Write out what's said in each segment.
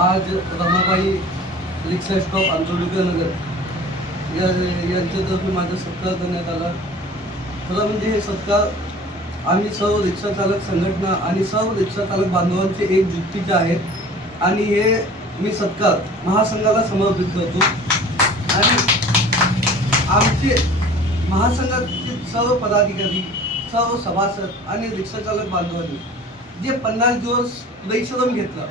आज रमाबाई रिक्षा स्टॉप आंतोडीकर नगर यांच्यातर्फे माझा सत्कार करण्यात आला. खरं म्हणजे हे सत्कार आम्ही सर्व रिक्षा चालक संघटना आणि सर्व रिक्षा चालक बांधवांचे एकजुटीचे आहेत आणि हे मी सत्कार महासंघाला समर्पित करतो. आणि आमचे महासंघाचे सर्व पदाधिकारी, सर्व सभासद आणि रिक्षा चालक बांधवांनी जे 50 दिवस परिश्रम घेतला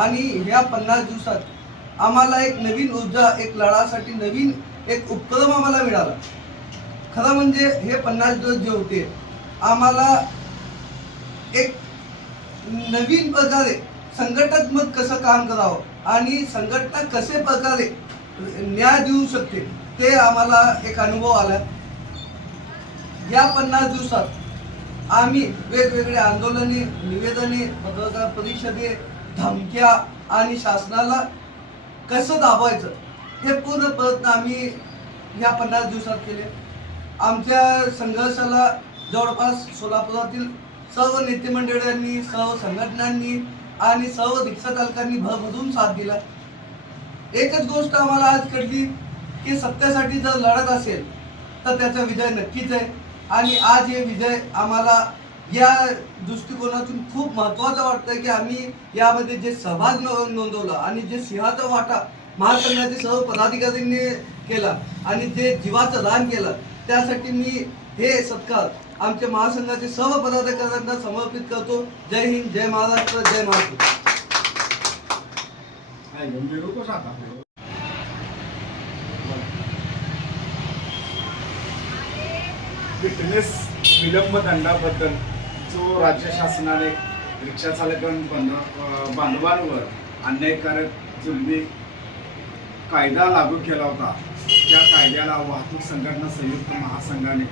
आणि ह्या 50 दिवसात आम्हाला एक नवीन ऊर्जा, एक लढासाठी नवीन एक उपक्रम आम्हाला मिळाला. खरं म्हणजे हे 50 दिवस जे होते आम्हाला एक नवीन प्रकारे संघटनात्मक कसं काम करावं आणि संघटना कसे प्रकारे न्याय देऊ शकते ते आम्हाला एक अनुभव आला. या 50 दिवसात आम्ही वेगवेगळे आंदोलने, निवेदने, पत्रकार परिषदे, धमक्या आणि शासनाला कसं दाबायचं हे पूर्ण प्रयत्न आम्ही या 50 दिवसात केले. आमच्या संघर्षाला जवळपास सोलापुरातील सर्व नेते मंडळांनी, सर्व संघटनांनी आणि सर्व रिक्षा चालकांनी भरभरून साथ दिला. एकच गोष्ट आम्हाला आज कळली की सत्यासाठी जर लढत असेल तर त्याचा विजय नक्कीच आहे. आणि आज हे विजय आम्हाला या दृष्टिकोनातून खूप महत्त्वाचं वाटतं की आम्ही यामध्ये जे सहभाग नोंदवला आणि जे सिंहाचा वाटा महासंघाचे सर्व पदाधिकाऱ्यांनी केला आणि जे जीवाचं दान केलं त्यासाठी मी हे सत्कार आमच्या महासंघाचे सर्व पदाधिकाऱ्यांना समर्पित करतो. जय हिंद, जय महाराष्ट्र, जय महाराष्ट्र. फिटनेस विलंब दंडाबद्दल जो राज्य शासनाने रिक्षा चालक बांधवांवर अन्यायकारक जुलमी कायदा लागू केला होता, त्या कायद्याला वाहतूक संघटना संयुक्त महासंघाने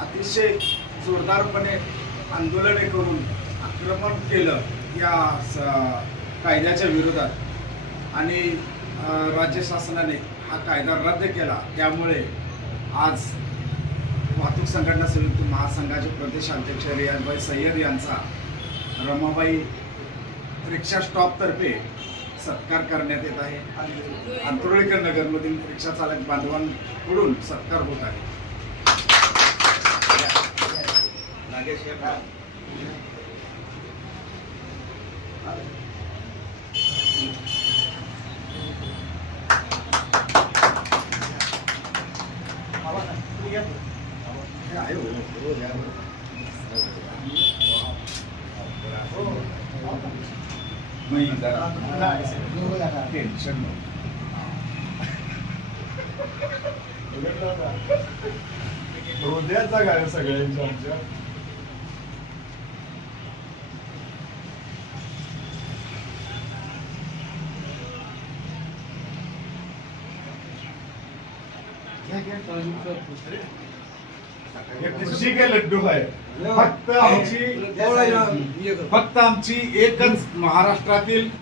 अतिशय जोरदारपणे आंदोलने करून आक्रमण केलं या कायद्याच्या विरोधात आणि राज्य शासनाने हा कायदा रद्द केला. त्यामुळे आज वाहतूक संघटना संयुक्त महासंघाचे प्रदेश अध्यक्ष रियाजभाई सय्यद यांचा रमाबाई रिक्षा स्टॉपतर्फे सत्कार करण्यात येत आहे. आंतोडीकर नगरमधील रिक्षा चालक बांधवांकडून सत्कार होत आहे. टेन्शन हृदयाचा गाय सगळ्यांच्या आमच्या खुशी के लड्डू है. फक्त आमची एकच महाराष्ट्रातील